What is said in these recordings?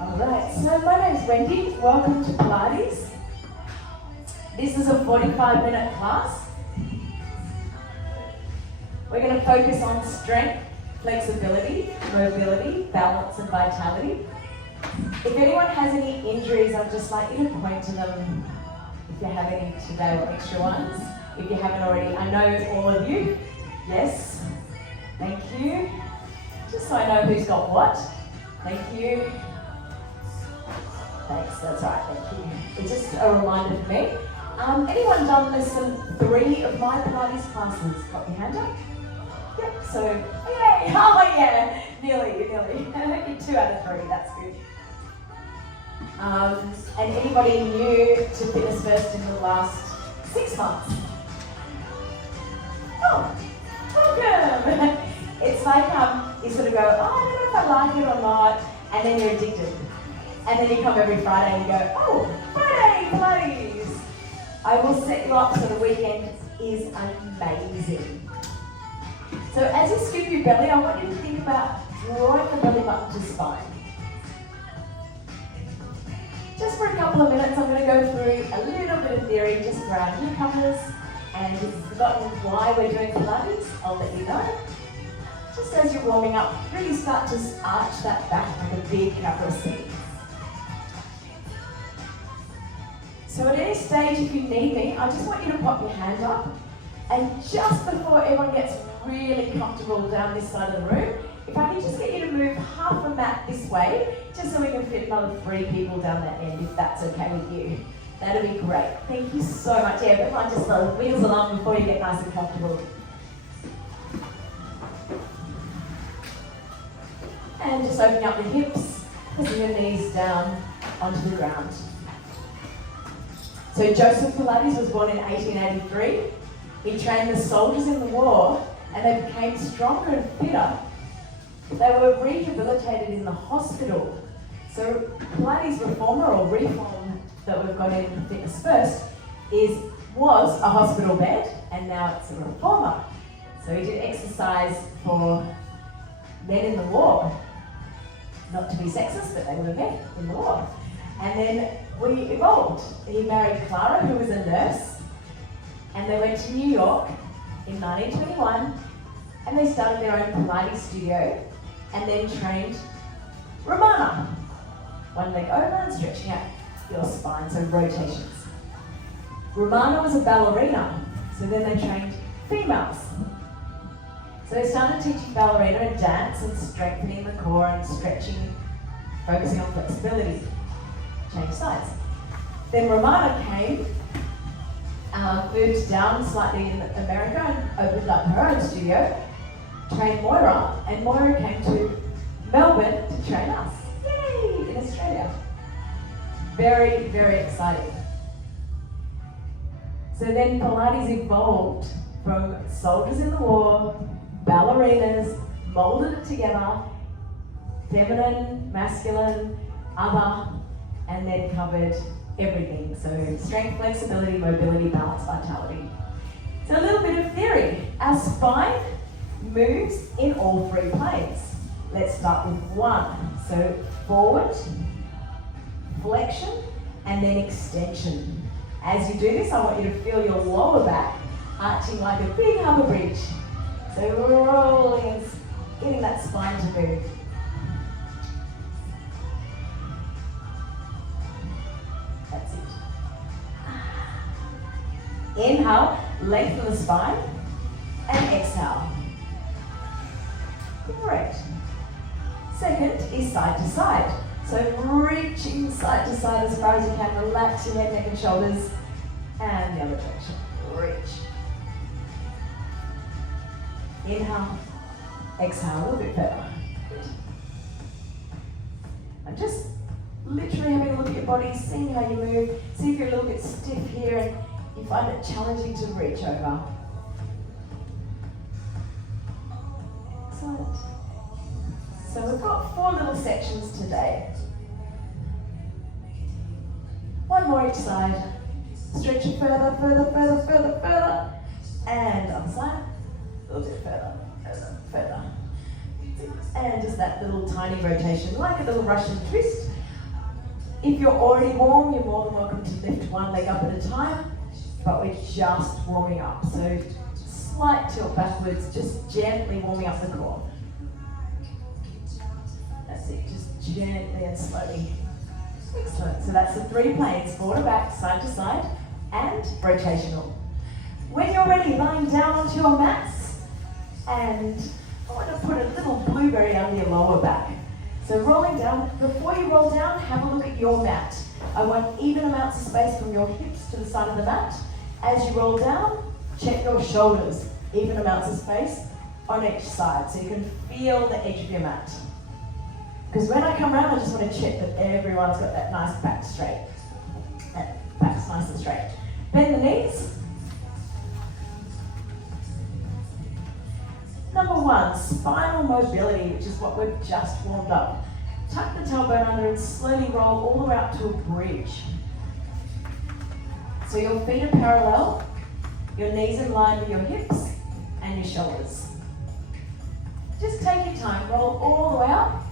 Alright, so my name's Wendy. Welcome to Pilates. This is a 45-minute class. We're going to focus on strength, flexibility, mobility, balance and vitality. If anyone has any injuries, I'd just like you to point to them if you have any today or extra ones. If you haven't already, I know all of you. Yes. Thank you. Just so I know who's got what. Thank you. Thanks, that's right, thank you. It's just a reminder for me. Anyone done lesson 3 of my Pilates classes? Got your hand up? Yep, so, yay! Oh yeah! Nearly. You're 2 out of 3, that's good. And anybody new to Fitness First in the last 6 months? Oh, welcome! It's like you sort of go, oh, I don't know if I like it or not, and then you're addicted. And then you come every Friday and you go, oh, Friday, Pilates! I will set you up so the weekend is amazing. So as you scoop your belly, I want you to think about drawing the belly button to spine. Just for a couple of minutes, I'm going to go through a little bit of theory just for our newcomers. And if you've forgotten why we're doing Pilates, I'll let you know. Just as you're warming up, really start to arch that back like a big capital C. So at any stage, if you need me, I just want you to pop your hand up. And just before everyone gets really comfortable down this side of the room, if I can just get you to move half a mat this way, just so we can fit another 3 people down that end, if that's okay with you. That'd be great. Thank you so much. Yeah, everyone just wheels along before you get nice and comfortable. And just opening up the hips, pressing your knees down onto the ground. So Joseph Pilates was born in 1883. He trained the soldiers in the war and they became stronger and fitter. They were rehabilitated in the hospital. So Pilates reformer or reform that we've got in Fitness First was a hospital bed and now it's a reformer. So he did exercise for men in the war. Not to be sexist, but they were men in the war. And then we evolved. He married Clara, who was a nurse, and they went to New York in 1921, and they started their own Pilates studio, and then trained Romana. One leg over and stretching out your spine, so rotations. Romana was a ballerina, so then they trained females. So they started teaching ballerina and dance and strengthening the core and stretching, focusing on flexibility. Change sides. Then Romana came, moved down slightly in America and opened up her own studio, trained Moira, and Moira came to Melbourne to train us. Yay! In Australia. Very, very exciting. So then Pilates evolved from soldiers in the war, ballerinas, molded it together, feminine, masculine, other, and then covered everything. So strength, flexibility, mobility, balance, vitality. So a little bit of theory. Our spine moves in all 3 planes. Let's start with 1. So forward, flexion, and then extension. As you do this, I want you to feel your lower back arching like a big harbour bridge. So rolling and getting that spine to move. That's it. Inhale, lengthen the spine, and exhale. Great. Second is side to side. So reaching side to side as far as you can. Relax your head, neck, and shoulders, and the other direction. Reach. Inhale, exhale a little bit further. And just literally having a look at your body, seeing how you move, see if you're a little bit stiff here and you find it challenging to reach over. Excellent. So we've got 4 little sections today. 1 more each side. Stretch it further, and other side. A little bit further. And just that little tiny rotation, like a little Russian twist, If you're already warm, you're more than welcome to lift one leg up at a time, but we're just warming up. So slight tilt backwards, just gently warming up the core. That's it, just gently and slowly. Excellent. So that's the 3 planes, forward to back, side to side, and rotational. When you're ready, lying down onto your mats, and I want to put a little blueberry under your lower back. So rolling down, before you roll down, have a look at your mat. I want even amounts of space from your hips to the side of the mat. As you roll down, check your shoulders, even amounts of space on each side, so you can feel the edge of your mat. Because when I come around, I just want to check that everyone's got that nice back straight. That back's nice and straight. Bend the knees. Number 1, spinal mobility, which is what we've just warmed up. Tuck the tailbone under and slowly roll all the way up to a bridge. So your feet are parallel, your knees in line with your hips and your shoulders. Just take your time, roll all the way up.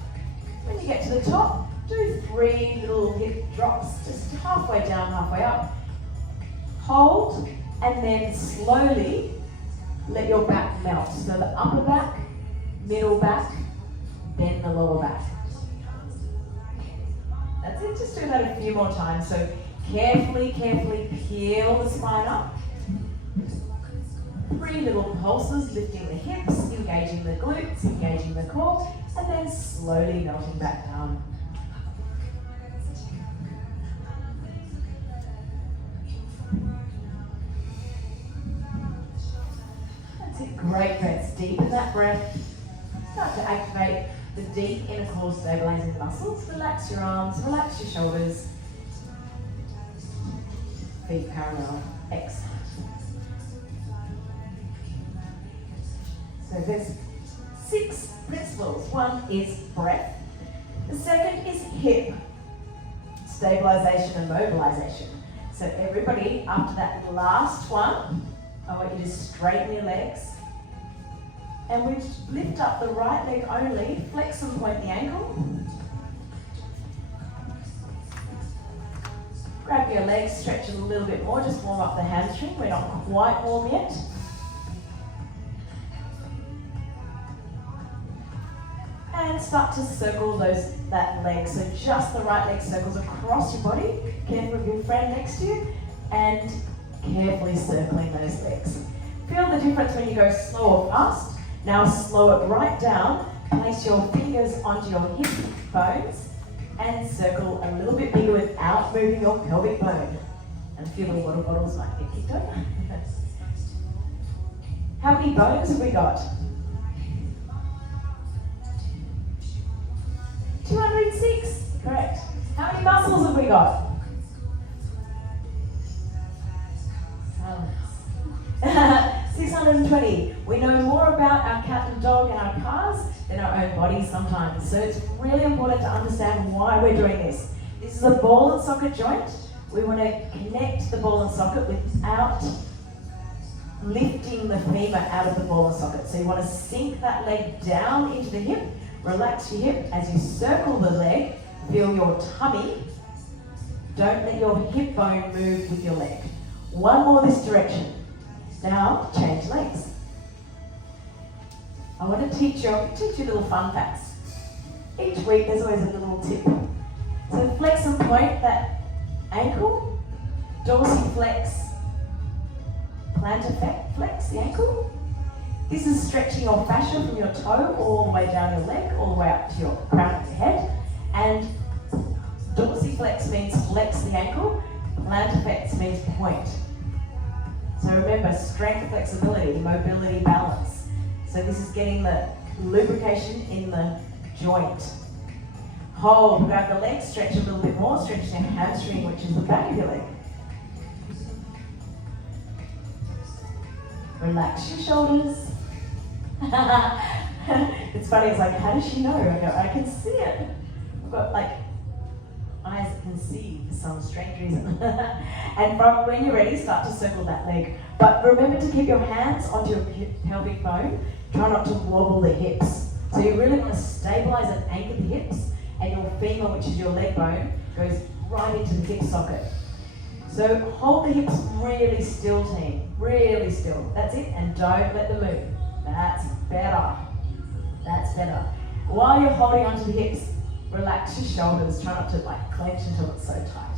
When you get to the top, do 3 little hip drops, just halfway down, halfway up. Hold, and then slowly let your back melt. So the upper back, middle back, then the lower back. That's it, just do that a few more times. So carefully peel the spine up. 3 little pulses, lifting the hips, engaging the glutes, engaging the core, and then slowly melting back down. That's it, great breaths. Deepen that breath. Start to activate the deep inner core stabilizing muscles. Relax your arms, relax your shoulders. Feet parallel. Excellent. So there's 6 principles. 1 is breath. The second is hip stabilization and mobilization. So everybody, after that last one, I want you to straighten your legs. And we lift up the right leg only, flex and point the ankle. Grab your legs, stretch it a little bit more, just warm up the hamstring. We're not quite warm yet. And start to circle that leg. So just the right leg circles across your body. Careful with your friend next to you. And carefully circling those legs. Feel the difference when you go slow or fast. Now slow it right down. Place your fingers onto your hip bones and circle a little bit bigger without moving your pelvic bone. And feel the water bottles might get kicked over. How many bones have we got? 206, correct. How many muscles have we got? 620. We know more about our cat and dog and our cars than our own bodies sometimes. So it's really important to understand why we're doing this. This is a ball and socket joint. We want to connect the ball and socket without lifting the femur out of the ball and socket. So you want to sink that leg down into the hip. Relax your hip as you circle the leg, feel your tummy. Don't let your hip bone move with your leg. One more this direction. Now, change legs. I want to teach you little fun facts. Each week there's always a little tip. So flex and point that ankle, dorsiflex, plantar flex the ankle. This is stretching your fascia from your toe all the way down your leg, all the way up to your crown of your head. And dorsiflex means flex the ankle, plantar means point. So remember, strength, flexibility, mobility, balance. So this is getting the lubrication in the joint. Hold, grab the leg, stretch a little bit more, stretch your hamstring, which is the back of your leg. Relax your shoulders. It's funny, it's like, how does she know? I go, I can see it. I've got like eyes that can see for some strange reason. And from when you're ready, start to circle that leg. But remember to keep your hands onto your pelvic bone. Try not to wobble the hips. So you really want to stabilize and anchor the hips, and your femur, which is your leg bone, goes right into the hip socket. So hold the hips really still, team. Really still. That's it. And don't let them move. That's better. That's better. While you're holding onto the hips, relax your shoulders. Try not to clench until it's so tight.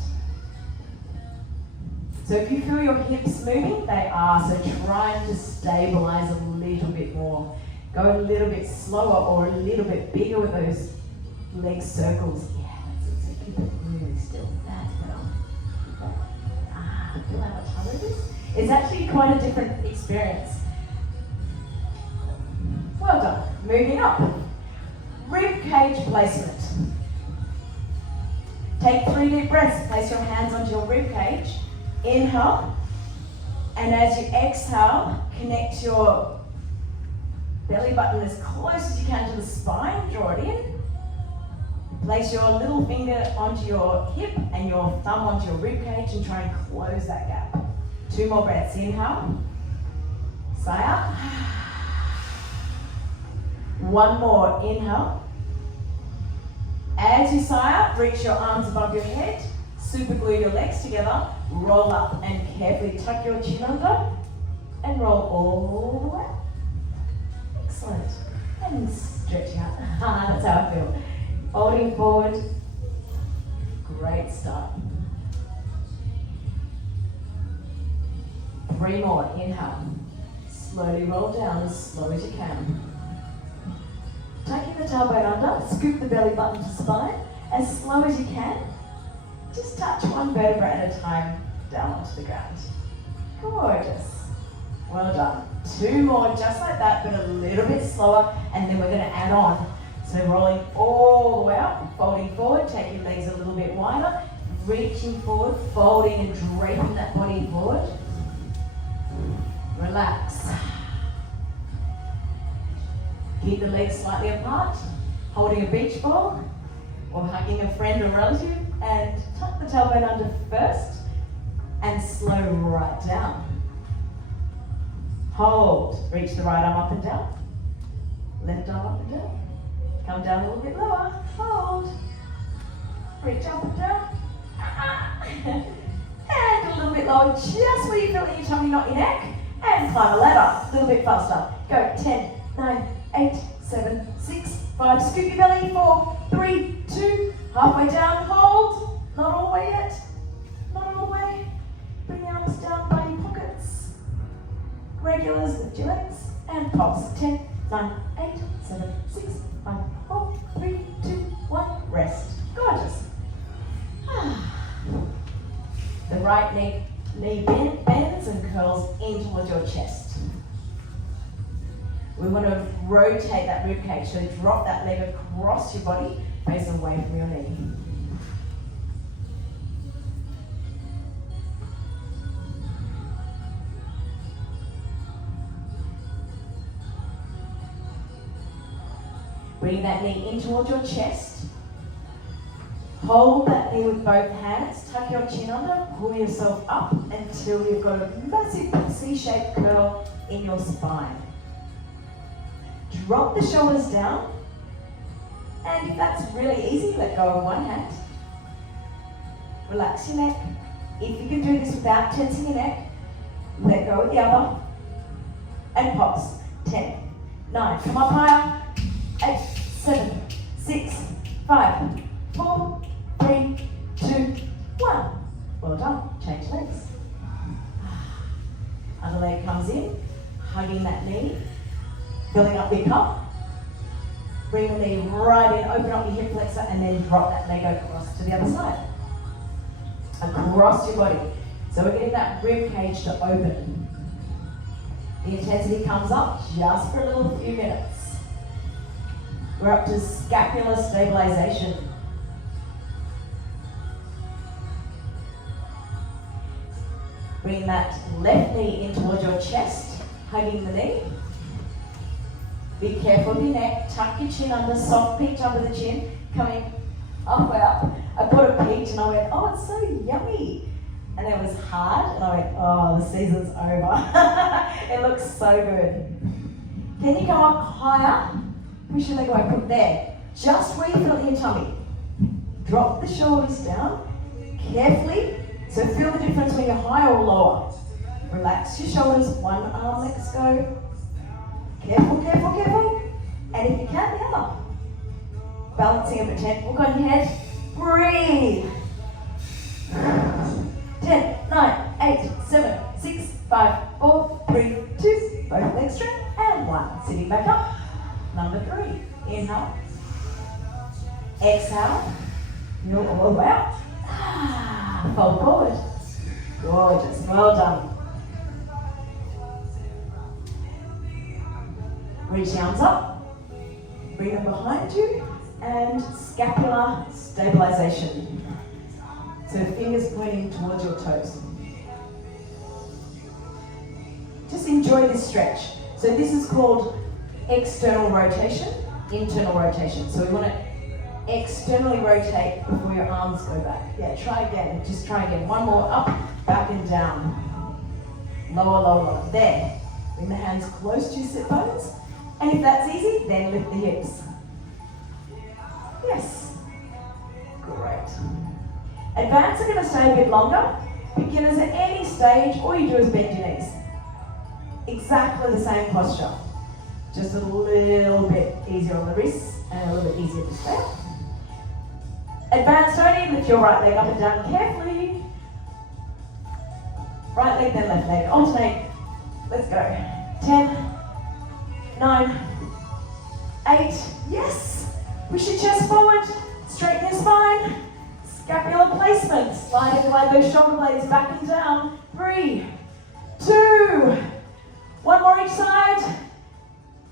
So if you feel your hips moving, they are. So try to stabilize a little bit more. Go a little bit slower or a little bit bigger with those leg circles. Yeah, that's it. So keep it really still. That's better. Feel how much harder it is? It's actually quite a different experience. Well done. Moving up. Rib cage placement. Take 3 deep breaths. Place your hands onto your rib cage. Inhale. And as you exhale, connect your belly button as close as you can to the spine. Draw it in. Place your little finger onto your hip and your thumb onto your rib cage and try and close that gap. 2 more breaths. Inhale. Sigh out. 1 more. Inhale. As you sigh out, reach your arms above your head. Super glue your legs together. Roll up and carefully tuck your chin under and roll all the way. Excellent. And stretch out. That's how I feel. Folding forward. Great start. 3 more. Inhale. Slowly roll down as slow as you can. Tucking the tailbone under, scoop the belly button to spine as slow as you can. Just touch one vertebra at a time down onto the ground. Gorgeous. Well done. 2 more just like that, but a little bit slower, and then we're going to add on. So rolling all the way up, folding forward, take your legs a little bit wider, reaching forward, folding and draping that body forward. Relax. Keep the legs slightly apart, holding a beach ball or hugging a friend or relative, and tuck the tailbone under first and slow right down. Hold. Reach the right arm up and down, left arm up and down. Come down a little bit lower. Hold. Reach up and down. And a little bit lower, just where you feel in your tummy, not your neck. And climb a ladder. A little bit faster. Go. 10, 9, 8, 7, 6, 5. Scoop your belly. 4, 3, 2. Halfway down. Hold. Not all the way yet. Not all the way. Bring the arms down by your pockets. Regulars with your legs. And pulse. 10, 9, 8, 7, 6, 5, 4, 3, 2, 1. Rest. Gorgeous. The right knee bends and curls in towards your chest. We want to rotate that rib cage, so drop that leg across your body, face away from your knee. Bring that knee in towards your chest. Hold that knee with both hands, tuck your chin under, pull yourself up until you've got a massive C-shaped curl in your spine. Drop the shoulders down, and if that's really easy, let go of one hand. Relax your neck. If you can do this without tensing your neck, let go of the other, and pulse. 10, 9, come up higher, 8, 7, 6, 5, 4, 3, 2, 1. Well done. Change legs. Other leg comes in, hugging that knee, filling up the cup. Bring the knee right in, open up your hip flexor, and then drop that leg across to the other side. Across your body. So we're getting that rib cage to open. The intensity comes up just for a little few minutes. We're up to scapular stabilization. Bring that left knee in towards your chest, hugging the knee. Be careful of your neck, tuck your chin under, soft peach under the chin, coming halfway up. I bought a peach and I went, oh, it's so yummy. And it was hard, and I went, oh, the season's over. It looks so good. Can you come up higher? Push your leg away from there. Just where you feel in your tummy. Drop the shoulders down. Carefully, so feel the difference when you're high or lower. Relax your shoulders, one arm, let's go. Careful, careful, careful. And if you can, the other. Balancing a pretend book on your head. Breathe. 10, 9, 8, 7, 6, 5, 4, 3, 2. Both legs straight. And 1. Sitting back up. Number 3. Inhale. Exhale. You're all the way out. Fold forward. Gorgeous. Well done. Reach the arms up. Bring them behind you. And scapular stabilization. So fingers pointing towards your toes. Just enjoy this stretch. So this is called external rotation, internal rotation. So we want to externally rotate before your arms go back. Yeah, try again. Just try again. One more. Up, back and down. Lower, lower, lower. There. Bring the hands close to your sit bones. And if that's easy, then lift the hips. Yes. Great. Advanced are going to stay a bit longer. Beginners at any stage, all you do is bend your knees. Exactly the same posture. Just a little bit easier on the wrists and a little bit easier to stay up. Advanced only, lift your right leg up and down carefully. Right leg, then left leg. Alternate. Let's go. 10, 9, 8. Yes. Push your chest forward. Straighten your spine. Scapular placement. Slide those shoulder blades back and down. 3, 2. One more each side.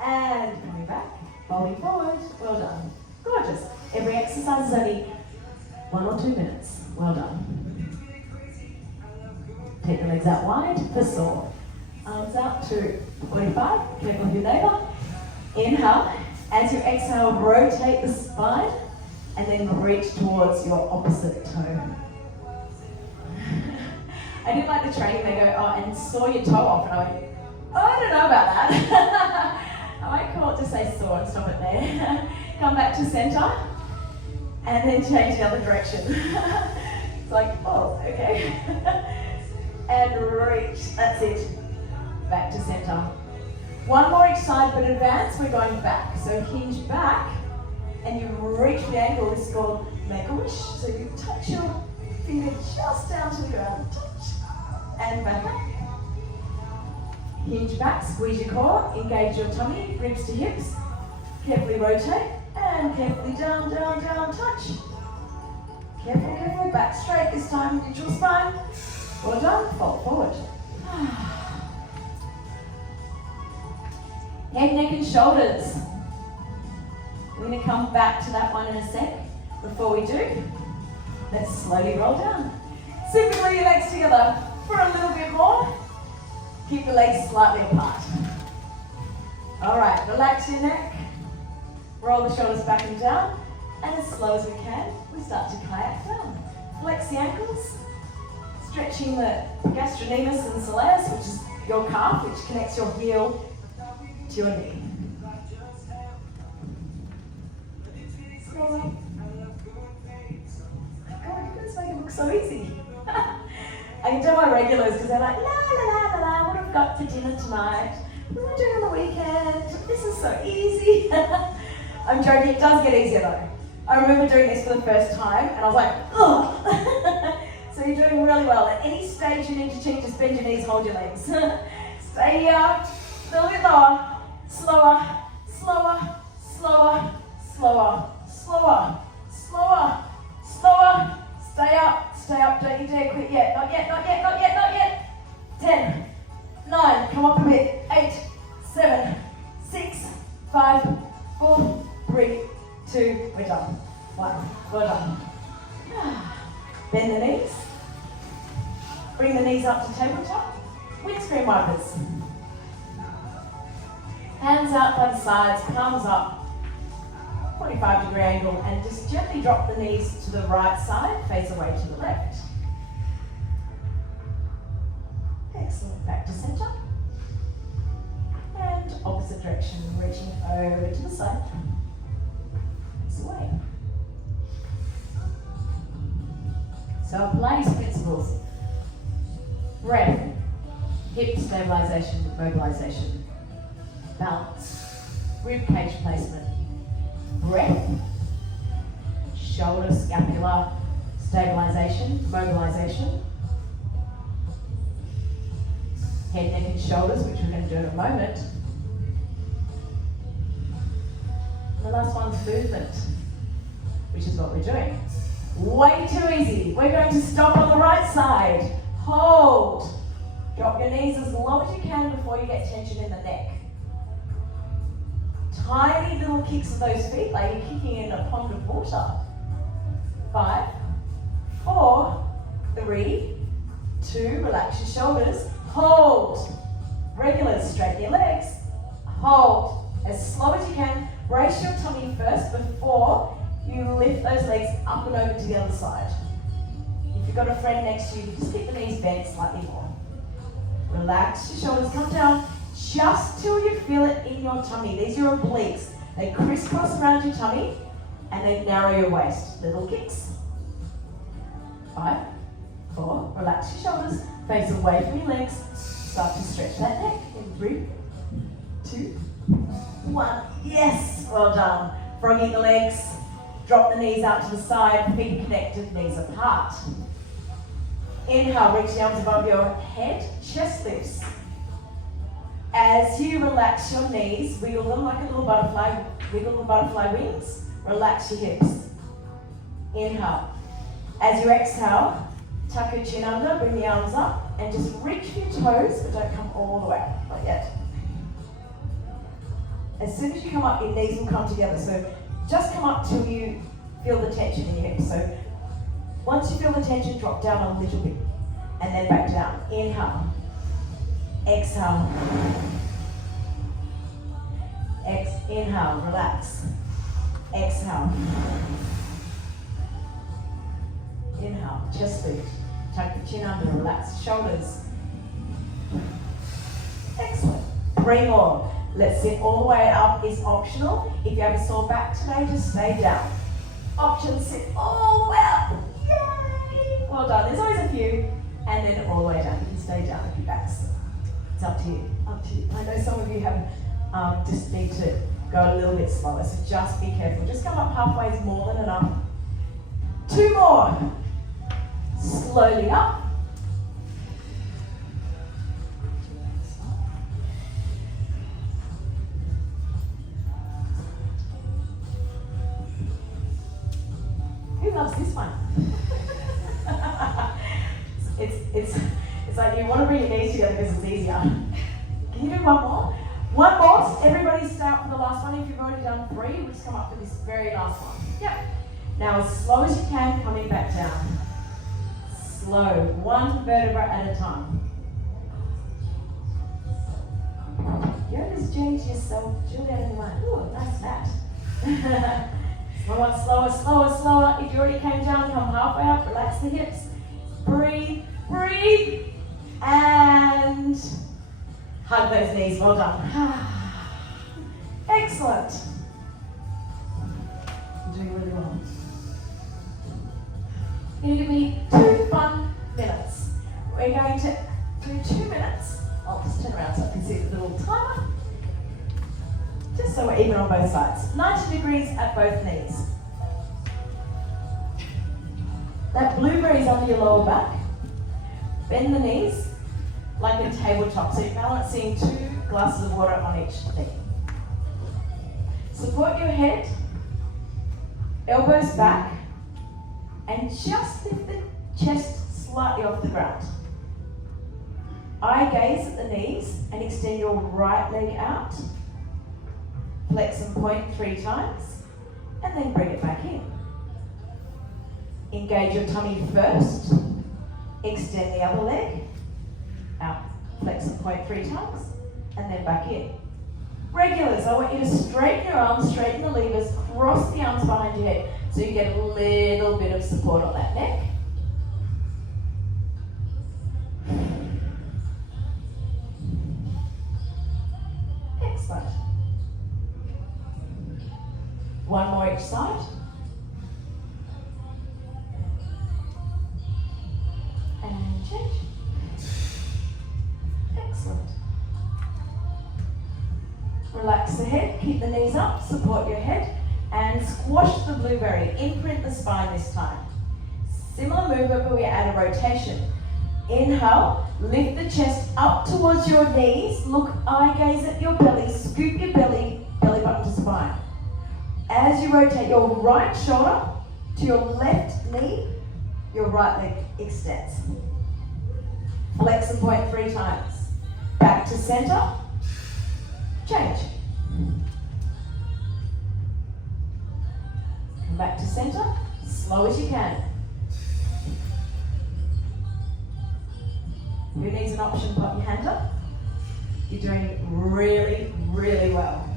And coming back. Folding forward. Well done. Gorgeous. Every exercise is only 1 or 2 minutes. Well done. Take the legs out wide for saw. Arms out to 45. Careful of your neighbor. Inhale. As you exhale, rotate the spine and then reach towards your opposite toe. I did like the training. They go, oh, and saw your toe off. And I went, oh, I don't know about that. I might call it to say saw and stop it there. Come back to center and then change the other direction. It's like, oh, okay. And reach. That's it. Back to center. One more each side, but advance, we're going back. So hinge back, and you reach the ankle. This is called make a wish. So you touch your finger just down to the ground. Touch, and back up. Hinge back, squeeze your core, engage your tummy, ribs to hips. Carefully rotate, and carefully down, down, down, touch. Careful, careful, back straight this time, neutral spine. Well done, fold forward. Head, neck and shoulders. We're going to come back to that one in a sec. Before we do, let's slowly roll down. Simply lay your legs together for a little bit more. Keep the legs slightly apart. All right, relax your neck. Roll the shoulders back and down. And as slow as we can, we start to kayak down. Flex the ankles. Stretching the gastrocnemius and soleus, which is your calf, which connects your heel to your knee. Slow up. God, you guys make it look so easy. I can tell my regulars because they're like, la la la la la, what have we got for dinner tonight? What am I doing on the weekend? This is so easy. I'm joking, it does get easier though. I remember doing this for the first time and I was like, ugh. So you're doing really well. At any stage you need to change, just bend your knees, hold your legs. Stay here, a little bit lower. Slower, slower, slower, slower, slower, slower, slower. Stay up, don't you dare quit yet. Not yet, not yet, not yet, not yet. 10, 9, come up a bit. 8, 7, 6, 5, 4, 3, 2, we're done. 1, well done. Bend the knees. Bring the knees up to tabletop. Windscreen wipers. Hands out by the sides, palms up, 45-degree angle, and just gently drop the knees to the right side, face away to the left. Excellent, back to center. And opposite direction, reaching over to the side, face away. So our Pilates principles: breath, hip stabilization, mobilization, balance, rib cage placement, breath, shoulder scapular stabilization, mobilization, head, neck and shoulders, which we're going to do in a moment. And the last one's movement, which is what we're doing. Way too easy. We're going to stop on the right side. Hold. Drop your knees as low as you can before you get tension in the neck. Tiny little kicks of those feet like you're kicking in a pond of water. 5, 4, 3, 2, relax your shoulders. Hold. Regulars, straighten your legs. Hold. As slow as you can. Brace your tummy first before you lift those legs up and over to the other side. If you've got a friend next to you, just keep the knees bent slightly more. Relax your shoulders, come down just till you feel it in your tummy. These are your obliques. They crisscross around your tummy and they narrow your waist. Little kicks. 5, 4, relax your shoulders, face away from your legs. Start to stretch that neck in 3, 2, 1. Yes, well done. Froggy the legs. Drop the knees out to the side, feet connected, knees apart. Inhale, reach the arms above your head, chest lifts. As you relax your knees, wiggle them like a little butterfly, wiggle the butterfly wings, relax your hips. Inhale. As you exhale, tuck your chin under, bring the arms up, and just reach for your toes, but don't come all the way up, not yet. As soon as you come up, your knees will come together. So just come up till you feel the tension in your hips. So once you feel the tension, drop down a little bit and then back down. Inhale. Exhale. Inhale, relax. Exhale. Inhale, chest lift. Tuck the chin under, relax the shoulders. Excellent. 3 more. Let's sit all the way up is optional. If you have a sore back today, just stay down. Option, sit all the way up. Yay! Well done. There's always a few. And then all the way down. You can stay down if your back's. It's up to you. Up to you. I know some of you have just need to go a little bit slower, so just be careful. Just come up halfway is more than enough. 2 more. Slowly up. Who loves this one? It's like you want to bring your knees together because it's easier. Can you do one more? One more. Everybody stay up for the last one. If you've already done 3, we'll just come up for this very last one. Yep. Now as slow as you can, coming back down. Slow, 1 vertebra at a time. You're just doing to yourself, Juliet, and you're like, ooh, nice mat. Slower, slower, slower, slower. If you already came down, come halfway up, relax the hips. Breathe, breathe, and hug those knees. Well done. Excellent. You're doing really well. You're going to give me 2 fun minutes. We're going to do 2 minutes. I'll just turn around so I can see the little timer. Just so we're even on both sides. 90 degrees at both knees. That blueberry's under your lower back. Bend the knees like a tabletop. So you're balancing 2 glasses of water on each knee. Support your head, elbows back, and just lift the chest slightly off the ground. Eye gaze at the knees and extend your right leg out. Flex and point 3 times, and then bring it back in. Engage your tummy first. Extend the other leg. Out. Flex and point 3 times, and then back in. Regulars, I want you to straighten your arms, straighten the levers, cross the arms behind your head so you get a little bit of support on that neck. Excellent. 1 more each side. Change. Excellent. Relax the head, keep the knees up, support your head, and squash the blueberry. Imprint the spine this time. Similar movement, but we add a rotation. Inhale, lift the chest up towards your knees, look eye gaze at your belly, scoop your belly button to spine. As you rotate your right shoulder to your left knee, your right leg extends. Flex and point 3 times. Back to center, change. Come back to center, slow as you can. Who needs an option? Pop your hand up. You're doing really, really well.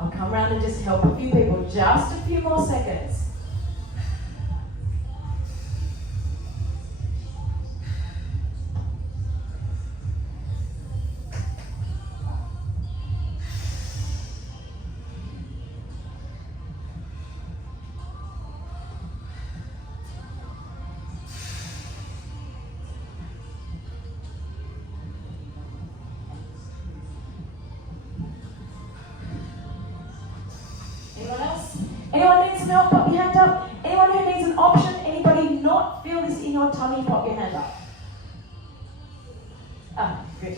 I'll come around and just help a few people. Just a few more seconds. Anyone else? Anyone needs some help? Pop your hand up. Anyone who needs an option? Anybody not feel this in your tummy? Pop your hand up. Ah, good.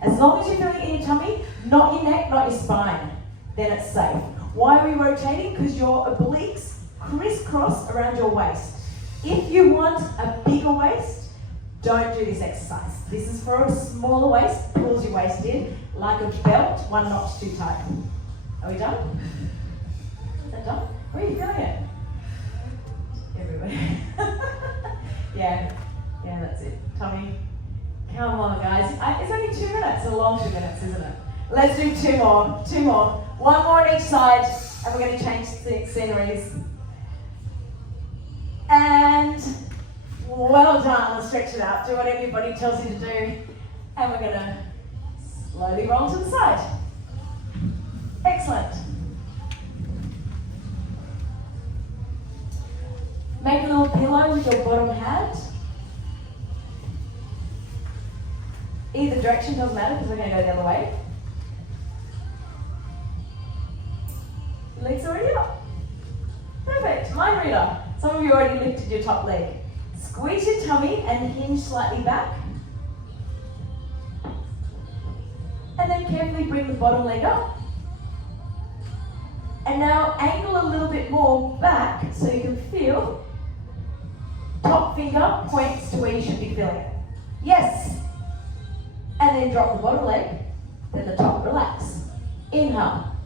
As long as you're feeling it in your tummy, not your neck, not your spine, then it's safe. Why are we rotating? Because your obliques crisscross around your waist. If you want a bigger waist, don't do this exercise. This is for a smaller waist, pulls your waist in like a belt, 1 notch too tight. Are we done? Is that done? Where are you feeling it? Everywhere. yeah, that's it. Tummy. Come on, guys. It's only 2 minutes. It's a long 2 minutes, isn't it? Let's do 2 more. 2 more. 1 more on each side, and we're going to change sceneries. And well done. Let's stretch it out. Do what everybody tells you to do. And we're going to slowly roll to the side. Excellent. Make a little pillow with your bottom hand. Either direction doesn't matter because we're going to go the other way. Legs already up. Perfect. Mind reader. Some of you already lifted your top leg. Squeeze your tummy and hinge slightly back. And then carefully bring the bottom leg up. And now angle a little bit more back so you can feel top finger points to where you should be feeling it. Yes. And then drop the bottom leg, then the top relax. Inhale.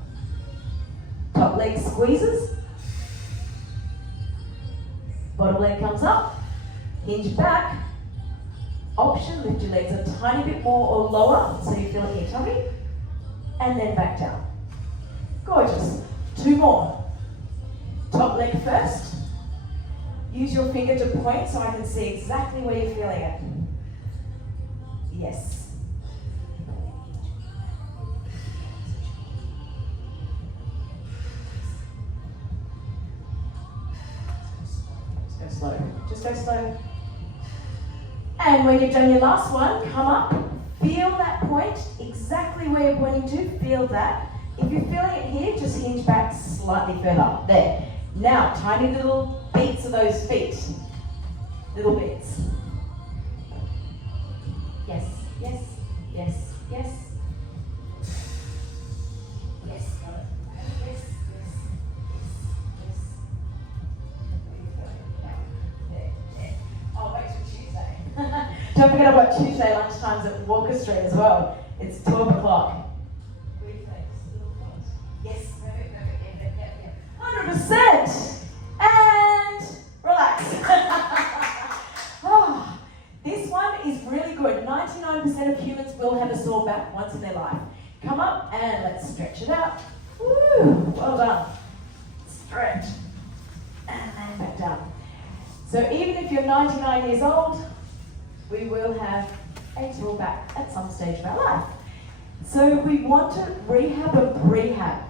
Top leg squeezes. Bottom leg comes up. Hinge back. Option, lift your legs a tiny bit more or lower so you're feeling your tummy. And then back down. Gorgeous. 2 more. Top leg first. Use your finger to point so I can see exactly where you're feeling it. Yes. Just go slow. Just go slow. And when you've done your last one, come up. Feel that point exactly where you're pointing to. Feel that. If you're feeling it here, just hinge back slightly further. There. Now, tiny little beats of those feet. Little beats. Yes, yes, yes, yes. Yes, got it. Yes, yes, yes, yes. There. Oh, wait till Tuesday. Don't forget about Tuesday lunchtimes at Walker Street as well. It's 12 o'clock. Yes, perfect, yeah. 100%! And relax. Oh, this one is really good. 99% of humans will have a sore back once in their life. Come up and let's stretch it out. Woo, well done. Stretch. And then back down. So even if you're 99 years old, we will have a sore back at some stage of our life. So we want to rehab a prehab.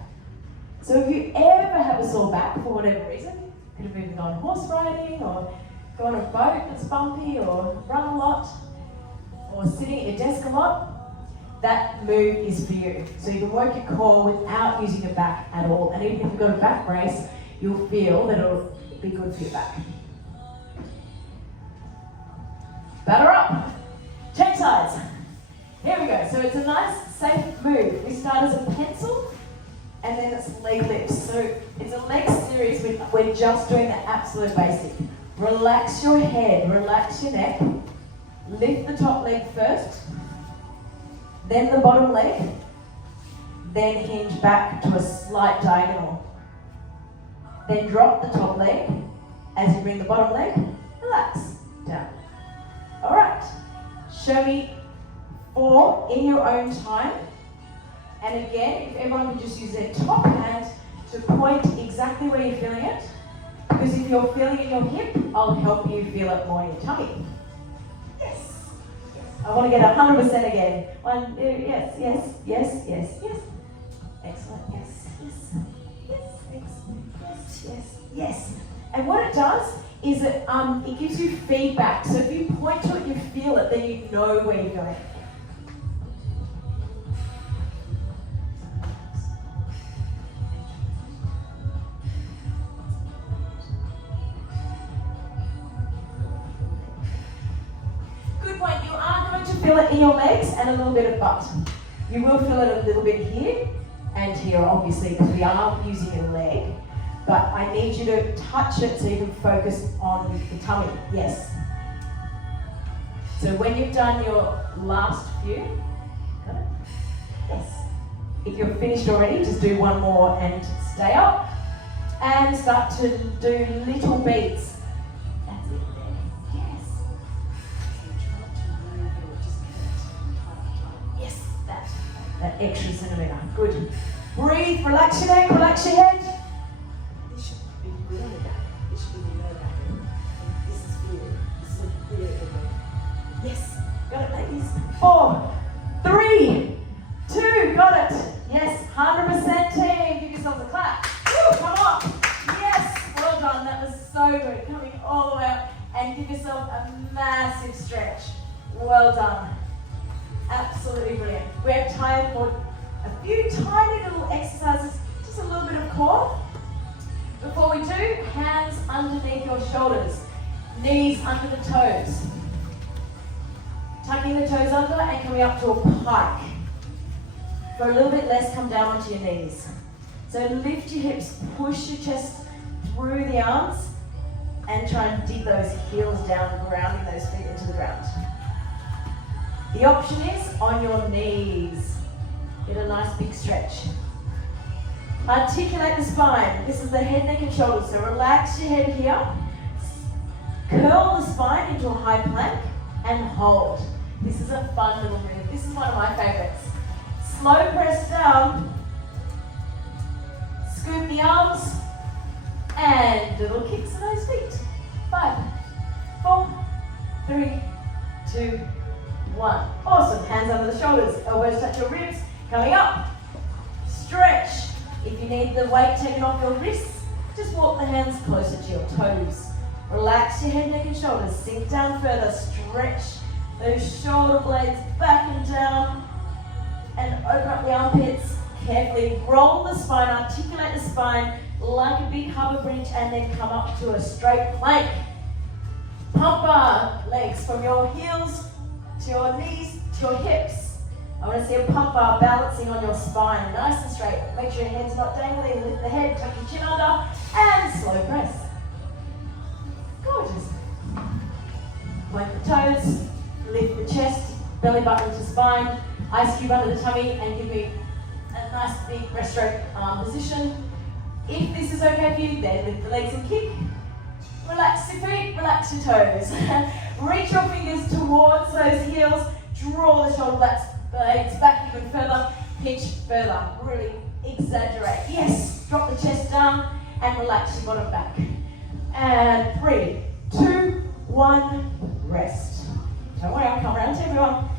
So if you ever have a sore back for whatever reason, could have been on horse riding or go on a boat that's bumpy or run a lot or sitting at your desk a lot, that move is for you. So you can work your core without using your back at all. And even if you've got a back brace, you'll feel that it'll be good for your back. Batter up. Change sides. Here we go. So it's a nice, safe move. We start as a pencil, and then it's leg lifts. So it's a leg series. We're just doing the absolute basic. Relax your head, relax your neck. Lift the top leg first, then the bottom leg, then hinge back to a slight diagonal. Then drop the top leg. As you bring the bottom leg, relax, down. All right, show me 4 in your own time. And again, if everyone can just use their top hand to point exactly where you're feeling it. Because if you're feeling it in your hip, I'll help you feel it more in your tummy. Yes. I want to get 100% again. 1, 2, yes, yes, yes, yes, yes. Excellent, yes, yes, yes, excellent, yes, yes, yes. And what it does is it gives you feedback. So if you point to it, you feel it, then you know where you're going. Feel it in your legs and a little bit of butt. You will feel it a little bit here and here, obviously, because we are using your leg. But I need you to touch it so you can focus on the tummy. Yes. So when you've done your last few, got it? Yes. If you're finished already, just do one more and stay up. And start to do little beats. That's it there. Yes. Yes, that extra centimetre. Good. Breathe, relax your neck, relax your head. This should be really back. This should be really back. This is good. This is really good. Yes. Got it, ladies. 4, 3, 2. Got it. Yes. 100% team. Give yourselves a clap. Woo, come on. Yes. Well done. That was so good. Coming all the way up. And give yourself a massive stretch. Well done. Absolutely brilliant. We have time for a few tiny little exercises, just a little bit of core. Before we do, hands underneath your shoulders, knees under the toes. Tucking the toes under and coming up to a pike. For a little bit less, come down onto your knees. So lift your hips, push your chest through the arms, and try and dig those heels down, grounding those feet into the ground. The option is on your knees. Get a nice big stretch. Articulate the spine. This is the head, neck and shoulders. So relax your head here. Curl the spine into a high plank and hold. This is a fun little move. This is one of my favorites. Slow press down. Scoop the arms. And little kicks of those feet. 5, 4, 3, 2, 1. Awesome. Hands under the shoulders. Elbows touch your ribs. Coming up. Stretch. If you need the weight taken off your wrists, just walk the hands closer to your toes. Relax your head, neck and shoulders. Sink down further. Stretch those shoulder blades back and down. And open up the armpits. Carefully roll the spine. Articulate the spine like a big hover bridge and then come up to a straight plank. Pump bar legs from your heels to your knees to your hips. I want to see a pump bar balancing on your spine, nice and straight. Make sure your head's not dangling. Lift the head, tuck your chin under, and slow press. Gorgeous. Point the toes, lift the chest, belly button to spine, ice cube under the tummy, and give me a nice big breaststroke arm position. If this is okay for you, then lift the legs and kick. Relax your feet, relax your toes. Reach your fingers towards those heels, draw the shoulder blades back even further, pinch further, really exaggerate. Yes, drop the chest down and relax your bottom back. And 3, 2, 1, rest. Don't worry, I'll come around to everyone.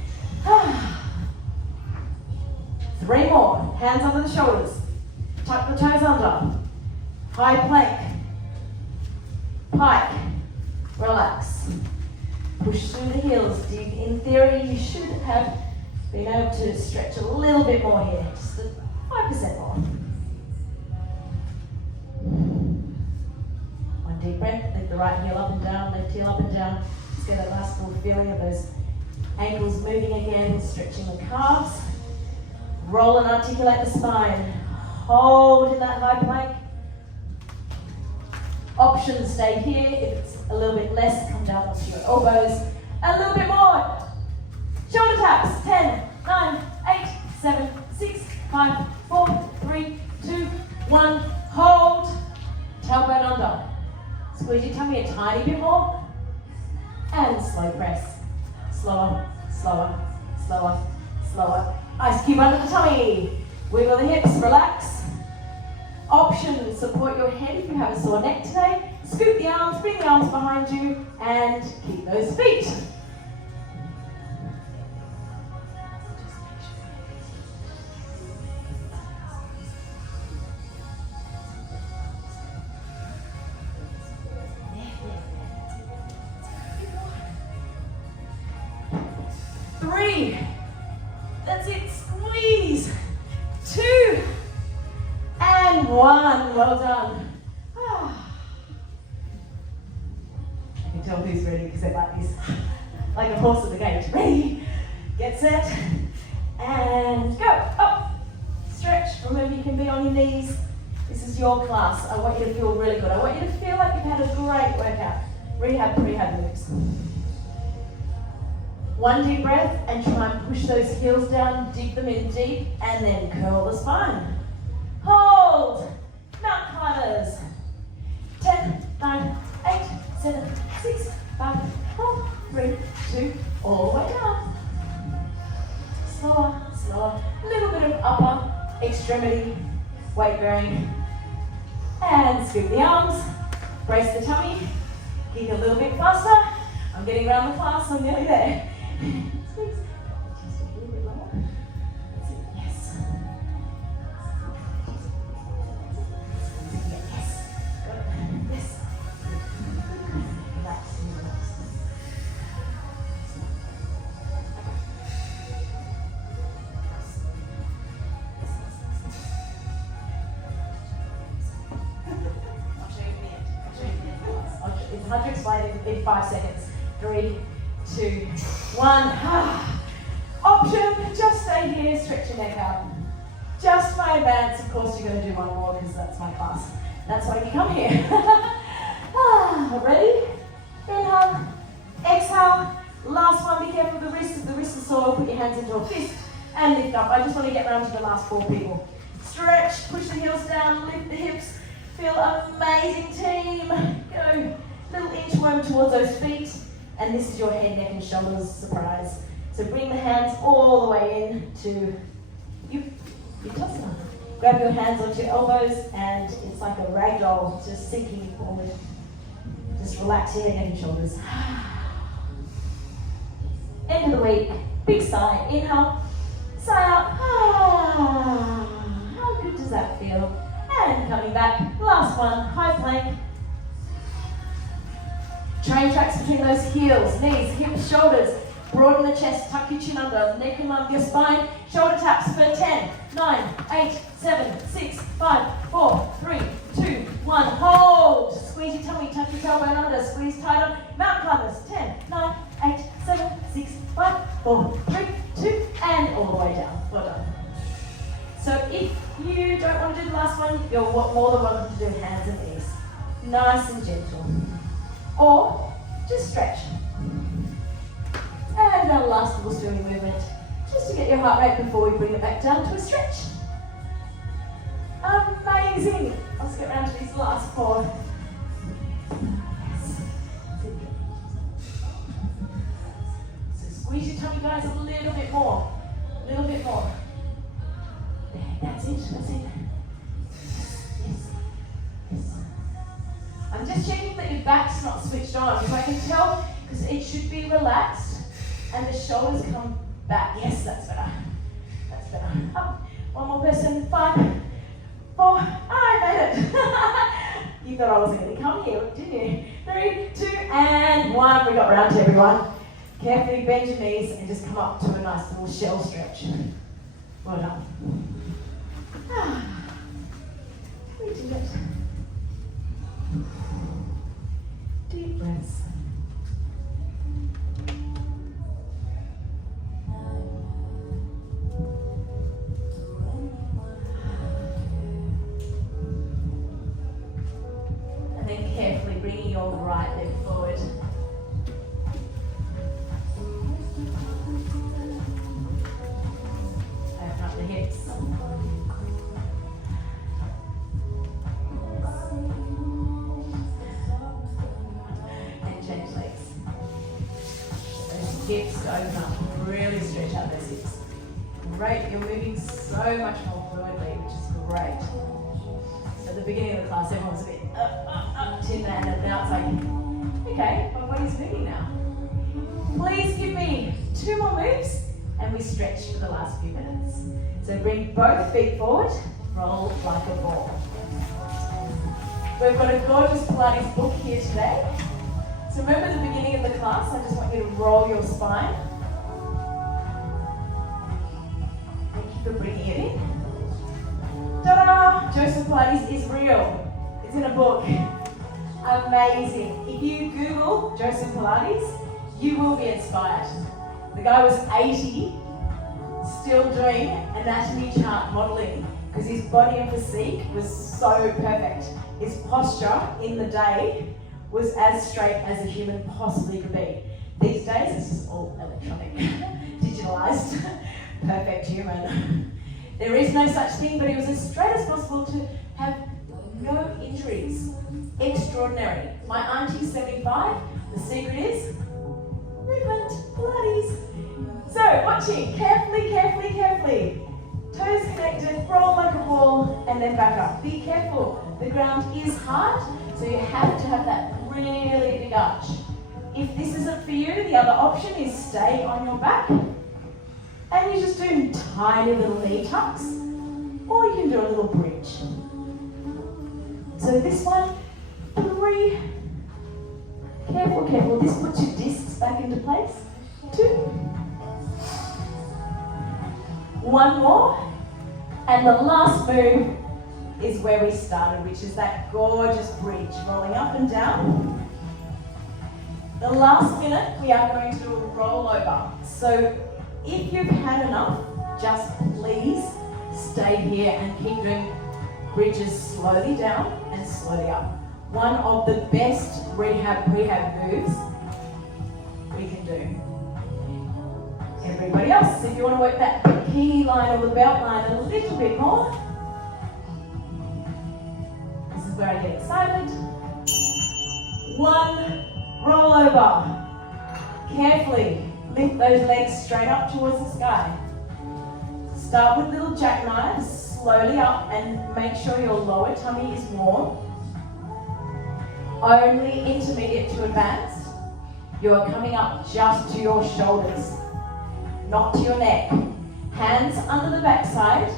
3 more, hands under the shoulders, tuck the toes under, high plank, pike, relax. Push through the heels. Dig. In theory, you should have been able to stretch a little bit more here, just 5% more. One deep breath. Lift the right heel up and down, left heel up and down. Just get that nice full feeling of those ankles moving again, stretching the calves. Roll and articulate the spine. Hold in that high plank. Option, stay here. If it's a little bit less, come down onto your elbows. A little bit more. Shoulder taps. 10, 9, 8, 7, 6, 5, 4, 3, 2, 1. Hold. Tailbone under. Squeeze your tummy a tiny bit more. And slow press. Slower, slower, slower, slower. Ice cube under the tummy. Wiggle the hips, relax. Option, support your head if you have a sore neck today. Scoop the arms, bring the arms behind you, and keep those feet. Three. That's it. Squeeze. 2. And 1. Well done. I can tell who's ready because they're like this. Like a horse at the gate. Ready. Get set. And go. Up. Stretch. Remember, you can be on your knees. This is your class. I want you to feel really good. I want you to feel like you've had a great workout. Rehab, prehab moves. One deep breath and try and push those heels down, dig them in deep, and then curl the spine. Hold. Mountain climbers. 10, 9, 8, 7, 6, 5, 4, 3, 2, all the way down. Slower, slower. A little bit of upper extremity weight bearing. And scoop the arms. Brace the tummy. Kick a little bit faster. I'm getting around the class, I'm nearly there. Squeeze. Just a little bit lower. That's it. Yes. Yes. Got it. Yes. Relax. Relax. I'll show you in the end. It's hard to explain in 5 seconds. 3, 2, 1. Option, just stay here, stretch your neck out. Just my advance, of course you're going to do one more because that's my class. That's why you come here. Ready? Inhale, exhale. Last one, be careful of the wrist. If the wrist is sore, put your hands into a fist and lift up. I just want to get round to the last 4 people. Stretch, push the heels down, lift the hips. Feel amazing, team. Go, little inchworm towards those feet. And this is your head, neck, and shoulders surprise. So bring the hands all the way in to Uttanasana. Grab your hands onto your elbows, and it's like a ragdoll, just sinking forward. Just relax your head, neck, and shoulders. End of the week. Big sigh. Inhale. Sigh out. How good does that feel? And coming back. Last one. High plank. Train tracks between those heels, knees, hips, shoulders. Broaden the chest, tuck your chin under, neck and lump your spine. Shoulder taps for 10, 9, 8, 7, 6, 5, 4, 3, 2, 1. Hold. Squeeze your tummy, tuck your tailbone under, squeeze tighter. Mountain climbers. 10, 9, 8, 7, 6, 5, 4, 3, 2, and all the way down. Well done. So if you don't want to do the last one, you're more than welcome to do hands and knees. Nice and gentle. Or just stretch. And our last little swimming movement, just to get your heart rate before we bring it back down to a stretch. Amazing. Let's get round to these last 4. Yes. So squeeze your tummy, guys, a little bit more. A little bit more. There, that's it, that's it. Yes. Yes. I'm just checking that your back's not switched on, because I can tell, because it should be relaxed and the shoulders come back. Yes, that's better. That's better. Up. One more person. 5, 4. I made it. You thought I wasn't going to come here, didn't you? 3, 2, and 1. We got round to everyone. Carefully bend your knees and just come up to a nice little shell stretch. Well done. We did it. Deep breaths. And then carefully bringing your right leg forward. Open up the hips. Hips to open up, really stretch out those hips. Great, you're moving so much more fluidly, which is great. At the beginning of the class, everyone was a bit tin man, and now it's like, okay, my body's moving now. Please give me 2 more moves, and we stretch for the last few minutes. So bring both feet forward, roll like a ball. We've got a gorgeous Pilates book here today. So remember the beginning of the class, I just want you to roll your spine. Thank you for bringing it in. Ta-da! Joseph Pilates is real. It's in a book. Amazing. If you Google Joseph Pilates, you will be inspired. The guy was 80, still doing anatomy chart modeling because his body and physique was so perfect. His posture in the day was as straight as a human possibly could be. These days, it's just all electronic, digitalized, perfect human. There is no such thing, but he was as straight as possible to have no injuries. Extraordinary. My auntie's 75. The secret is movement, Pilates. So, watching carefully, carefully, carefully. Toes connected, roll like a ball, and then back up. Be careful. The ground is hard, so you have to have that really big arch. If this isn't for you, the other option is stay on your back and you just do tiny little knee tucks, or you can do a little bridge. So this one, 3, careful, careful, this puts your discs back into place. 2, 1 more, and the last move is where we started, which is that gorgeous bridge, rolling up and down. The last minute, we are going to do a rollover. So if you've had enough, just please stay here and keep doing bridges slowly down and slowly up. One of the best rehab moves we can do. Everybody else, if you want to work that bikini line or the belt line a little bit more, where I get excited. 1, roll over. Carefully lift those legs straight up towards the sky. Start with little jackknives, slowly up, and make sure your lower tummy is warm. Only intermediate to advanced. You are coming up just to your shoulders, not to your neck. Hands under the backside.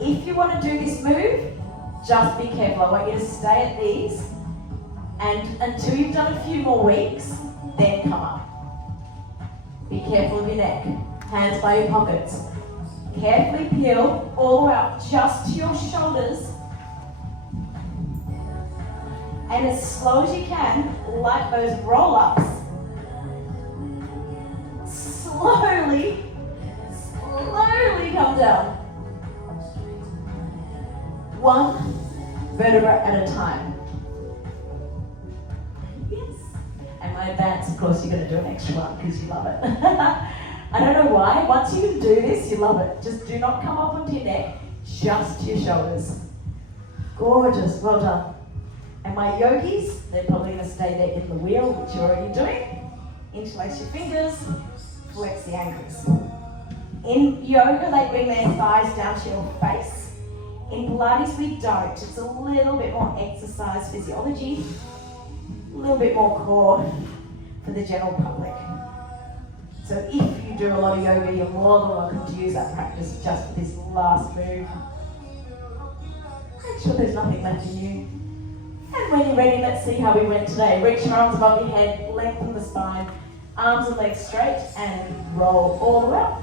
If you want to do this move, just be careful. I want you to stay at these, and until you've done a few more weeks, then come up. Be careful of your neck. Hands by your pockets. Carefully peel all the way up just to your shoulders. And as slow as you can, like those roll-ups, slowly come down. 1 vertebra at a time. Yes. And my advance, of course, you're going to do an extra one because you love it. I don't know why. Once you can do this, you love it. Just do not come up onto your neck, just to your shoulders. Gorgeous. Well done. And my yogis, they're probably going to stay there in the wheel, which you're already doing. Interlace your fingers, flex the ankles. In yoga, they bring their thighs down to your face. In Pilates, we don't. It's a little bit more exercise physiology, a little bit more core for the general public. So if you do a lot of yoga, you're more than welcome to use that practice just for this last move. Make sure there's nothing left in you. And And when you're ready, let's see how we went today. Reach your arms above your head, lengthen the spine, arms and legs straight, and roll all the way up.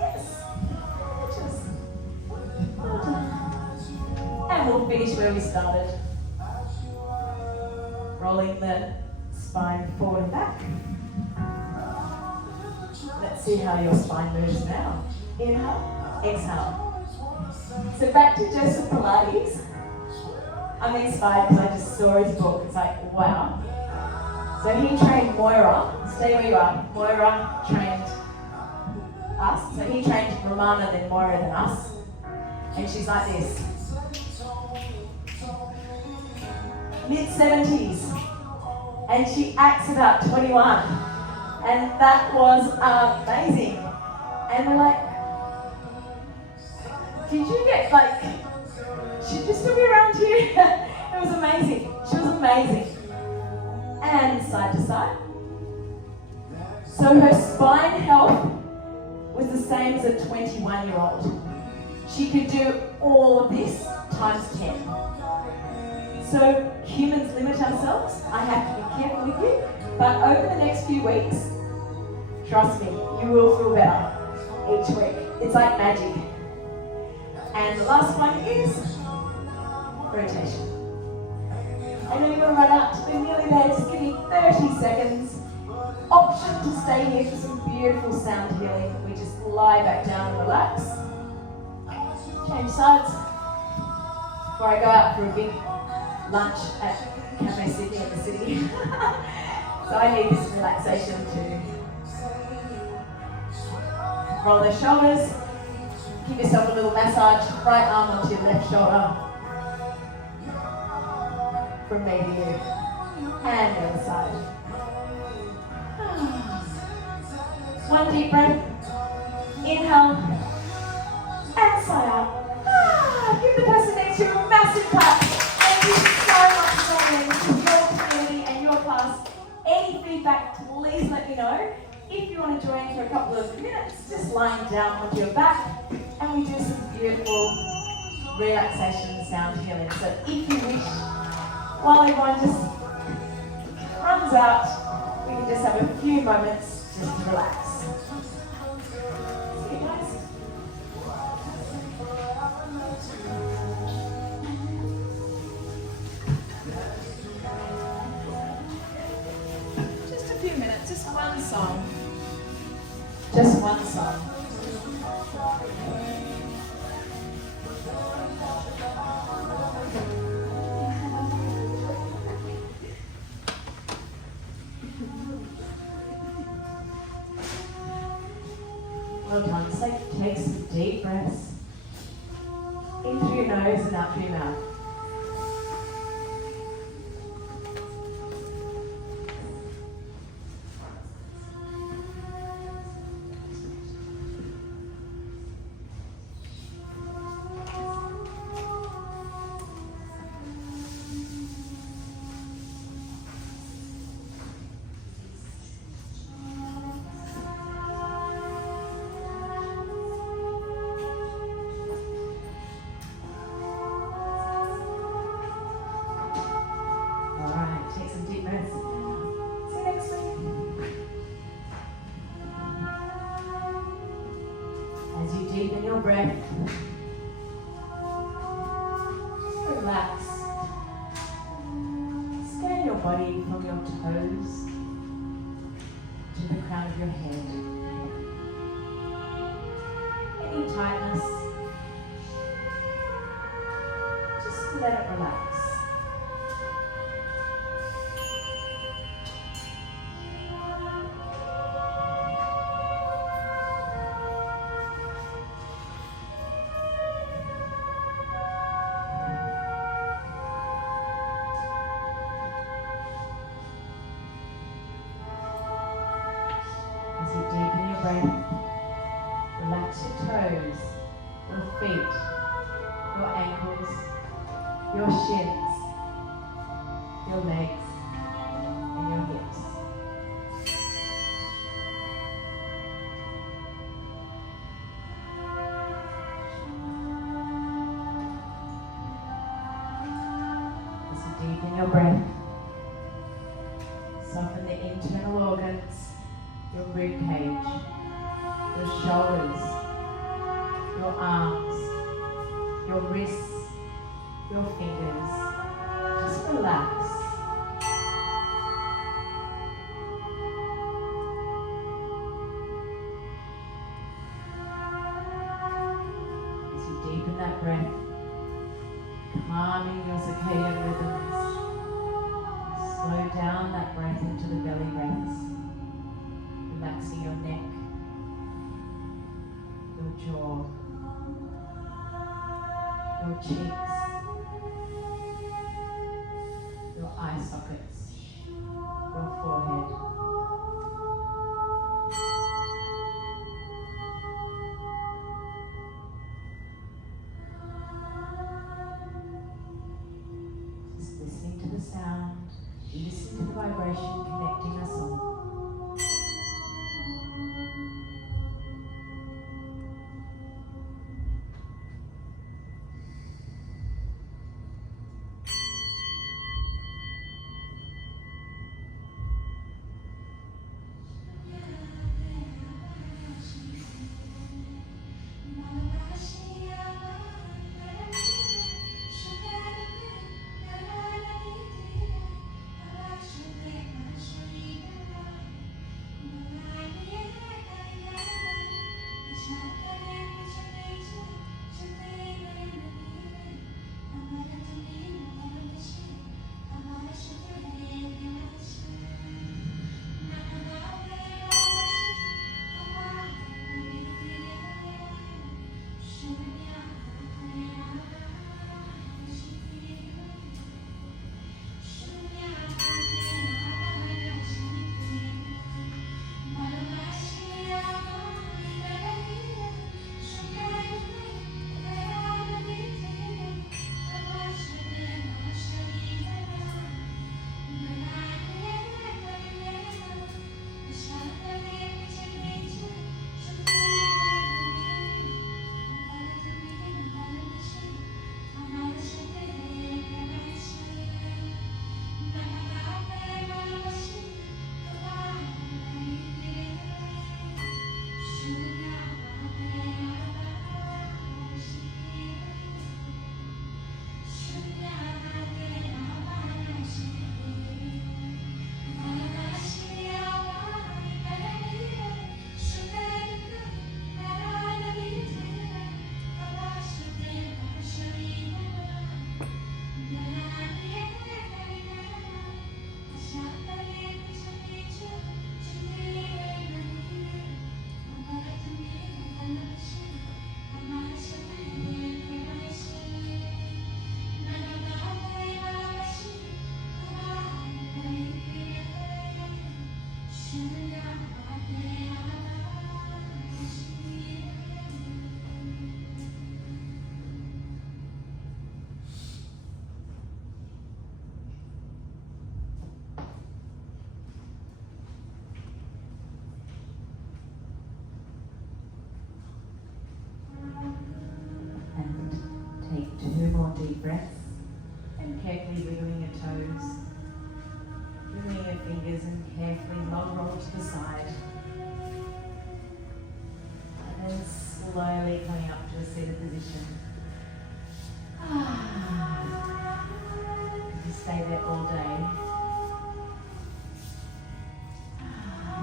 Yes. And we'll finish where we started. Rolling the spine forward and back. Let's see how your spine moves now. Inhale, exhale. So back to Joseph Pilates. I'm inspired because I just saw his book. It's like, wow. So he trained Moira. Stay where you are. Moira trained us. So he trained Romana, then Moira, then us. And she's like this. Mid-70s. And she acts about 21. And that was amazing. And we're like, did you get like, should you still be around here? It was amazing. She was amazing. And side to side. So her spine health was the same as a 21-year-old. She could do all of this times 10. So humans limit ourselves. I have to be careful with you. But over the next few weeks, trust me, you will feel better each week. It's like magic. And the last one is rotation. I know you're going to run out, we're nearly there, just give me 30 seconds. Option to stay here for some beautiful sound healing. We just lie back down and relax. Change sides. Before I go out for a big lunch at Cafe Sydney in the city. So I need this relaxation too. Roll the shoulders. Give yourself a little massage. Right arm onto your left shoulder. From me to you. And the other side. One deep breath. Inhale. And sigh out. Give the person next to you a massive clap. Thank you so much for joining. This is your community and your class. Any feedback, please let me know. If you want to join for a couple of minutes, just lying down onto your back, and we do some beautiful relaxation sound healing. So if you wish, while everyone just runs out, we can just have a few moments just to relax. See you guys. Just a few minutes, just one song. Just one song. Well done. So take some deep breaths in through your nose and out through your mouth. Deepen your breath. Relax. Scan your body from your toes to the crown of your head. Any tightness, just let it relax. Relax your toes, your feet, your ankles, your shins, your legs, and your hips. Deepen your breath. Soften the internal organs, your rib cage, your shoulders, your arms, your wrists, your fingers. Just relax. As you deepen that breath, calming your circadian rhythms. Slow down that breath into the belly breaths, relaxing your neck, your jaw, your cheeks, your eye sockets, your forehead. Just listening to the sound, listening to the vibration connecting us all. Take 2 more deep breaths and carefully wiggling your toes, wiggling your fingers and carefully long roll to the side. And then slowly coming up to a seated position. You stay there all day.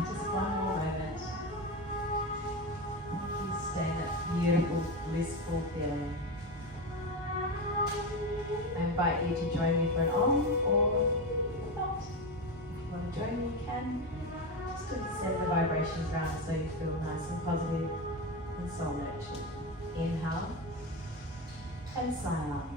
Just one more moment. You stay in that beautiful, blissful feeling. I invite you to join me for an on or not. If you want to join me, you can. Just to send the vibrations around so you feel nice and positive and soul nurtured. Inhale and sigh up.